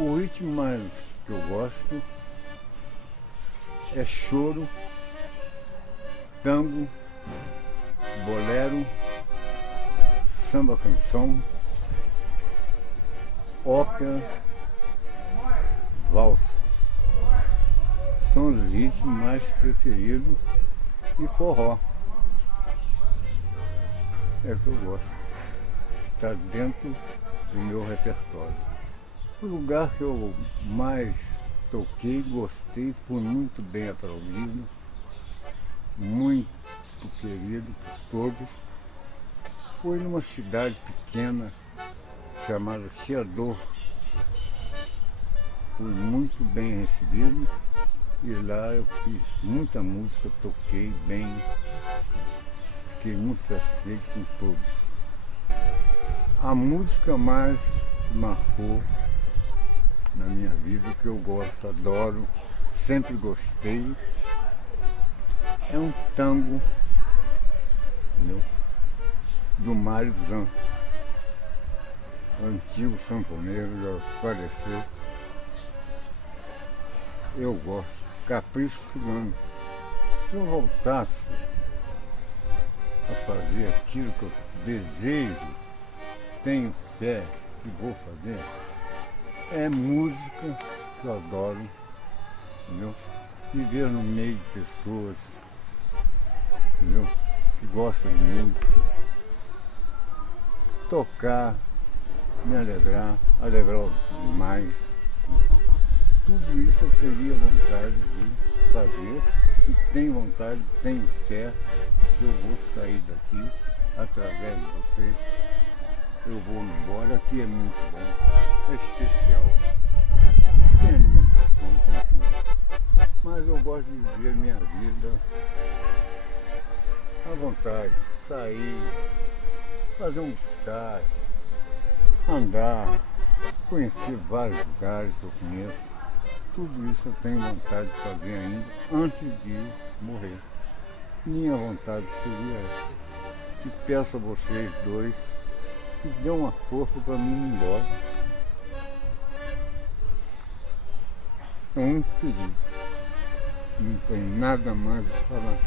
O ritmo mais que eu gosto é choro, tango, bolero, samba canção, ópera, valsa. São os ritmos mais preferidos, e forró é o que eu gosto. Está dentro do meu repertório. O lugar que eu mais toquei, gostei, fui muito bem aplaudido, muito querido por todos, foi numa cidade pequena chamada Chiador. Fui muito bem recebido e lá eu fiz muita música, toquei bem, fiquei muito satisfeito com todos. A música mais que marcou na minha vida, que eu gosto, adoro, sempre gostei, é um tango, entendeu? Do Mário Zan, antigo sanfoneiro, já faleceu. Eu gosto, Capricho Cigano. Se eu voltasse a fazer aquilo que eu desejo, tenho fé que vou fazer, é música que eu adoro, entendeu? Viver no meio de pessoas, entendeu? Que gostam de música, tocar, me alegrar os demais. Tudo isso eu teria vontade de fazer e tenho vontade, tenho fé que eu vou sair daqui através de vocês. Eu vou embora, aqui é muito bom, é especial, tem alimentação, tem tudo. Mas eu gosto de viver minha vida à vontade, sair, fazer um descarte, andar, conhecer vários lugares que eu conheço. Tudo isso eu tenho vontade de fazer ainda antes de morrer. Minha vontade seria essa. E peço a vocês dois que dê uma força para mim ir embora. É um único pedido. Não tem nada mais a falar.